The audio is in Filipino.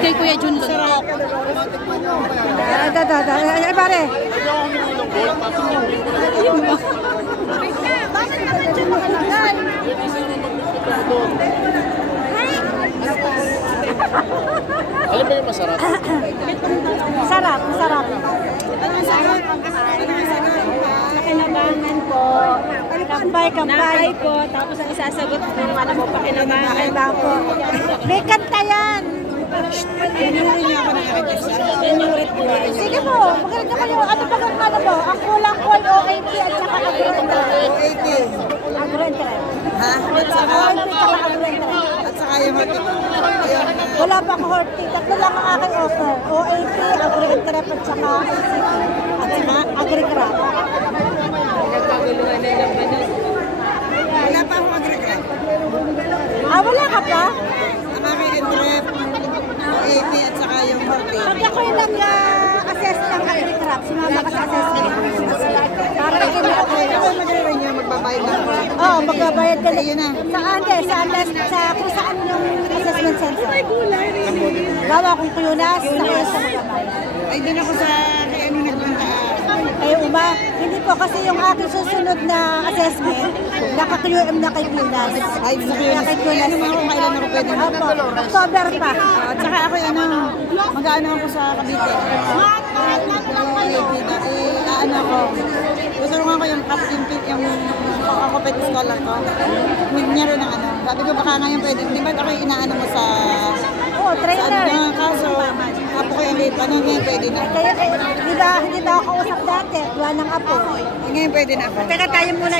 kay Kuya Jun Luntok. Ay, pare. Alam ba yung masarap? Sarap, masarap. Pakinabangan po. Kampay po. Tapos ang isasagot ng ano mo, pakinabangan po. May kanta yan. Sige po, maganda kayo. Ano ba ang ano mo? Ang kulang ko ay OAP at saka agro-interest. Agro-interest. Ha? At saka yung wala pa ako horti. Tatlo lang ang aking offer. OAP, agro-interest at saka ICT. At saka agri-crop. Nagkaguluhan na naman. Wala pa akong agri-crop. Wala ka pa? Ang aking interest, AP at saka yung horti. Pag ako yung nag-assess ng agri-crop, sumama ka sa assessment. Para ikimit ako yun. Ako magre-renew niya, magbabayad lang ko. Oo, magbabayad ka na. Ayun na. Kung saan yung assessment center. Bawa kung Kuyunas, sa magbabayad. Ay, doon ako sa kay ano nagpunta. Ay, hindi po kasi yung aking susunod na assessment, naka-QM na kay Kuyunas. Ay, sa Kuyunas. Ano mo kung kailan ako pwede mo? Opo, October pa. At saka ako mag-ano ako sa Cavite. Ano ako, tutulungan ko yung kakakopet scholar ko. Niya rin ang ano. Sabi ko baka ngayon pwede. Di ba ako yung inaano mo sa... Oo, trainer. Kaso, apo ko yung late. Ano ngayon pwede na? Di ba ako usap dati? Tuwa ng apo. Ngayon pwede na ako. Teka tayo muna.